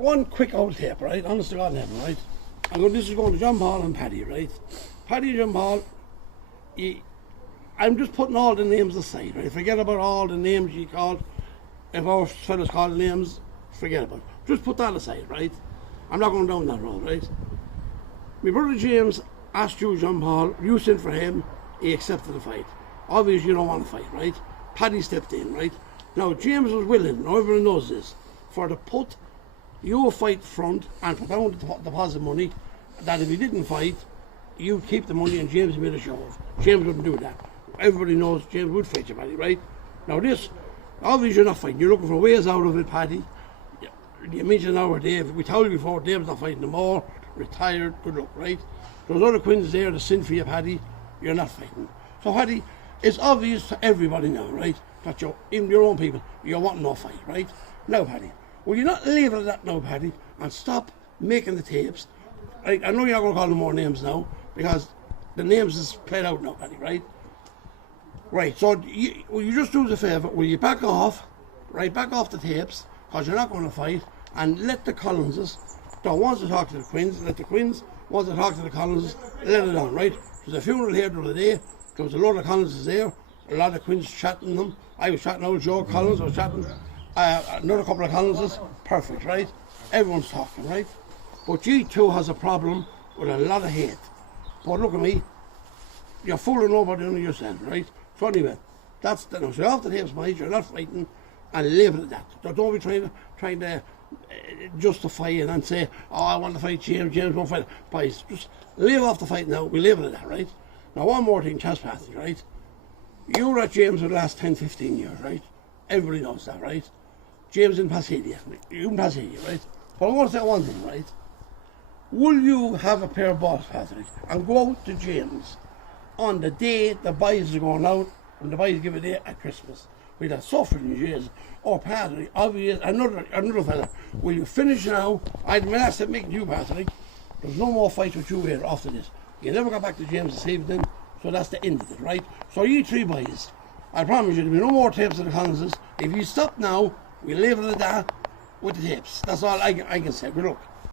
one quick old tip, right? Honest to God, heaven, right? This is going to John Paul and Paddy, right? Paddy and John Paul, I'm just putting all the names aside, right? Forget about all the names you called. If our fellas called names, forget about it. Just put that aside, right? I'm not going down that road, right? My brother James asked you, John Paul, you sent for him, he accepted the fight. Obviously you don't want to fight, right? Paddy stepped in, right? Now James was willing, now everyone knows this, for to put you fight front and put down the deposit money, that if he didn't fight, you'd keep the money and James made a show of. James wouldn't do that. Everybody knows James would fight you, Paddy, right? Now this, obviously you're not fighting, you're looking for ways out of it, Paddy. You mentioned now Dave, we told you before, Dave's not fighting no more, retired, good luck, right? There's other queens there to sin for you, Paddy, you're not fighting. So Paddy, it's obvious to everybody now, right, that you're, even your own people, you want no fight, right? Now, Paddy, will you not leave it at that now, Paddy, and stop making the tapes? Right? I know you're not going to call them more names now, because the names is played out now, Paddy, right? Right, so will you just do us a favour, will you back off, right, back off the tapes, because you're not going to fight, and let the Collinses, don't want to talk to the Quins, let the Quins want to talk to the Collinses, let it on, right? There's a funeral here the other day, there was a lot of Collinses there, a lot of Quins chatting them. I was chatting old Joe Collins, I was chatting another couple of Collinses, perfect, right? Everyone's talking, right? But G2 has a problem with a lot of hate. But look at me, you're fooling nobody under yourself, right? So anyway, that's the no. So off the tapes, mate, you're not fighting, and live at that. So don't be trying to justify it and say, oh, I want to fight James, James won't fight. Boys, just live off the fight now, we live at that, right? Now one more thing, chaps, right? You were at James for the last 10, 15 years, right? Everybody knows that, right? James in Pasadena, you in Pasadena, right? But I want to say one thing, right? Will you have a pair of balls, Patrick, and go out to James on the day the boys are going out, and the boys give a day at Christmas, with that suffering years, or Patrick, obvious, another fella, will you finish now? I'd my last at making you, Patrick. There's no more fights with you here after this. You never got back to James this evening, so that's the end of it, right? So you three boys, I promise you there'll be no more tapes of the Collinses. If you stop now, we'll leave it at that with the tapes. That's all I can say. Good luck.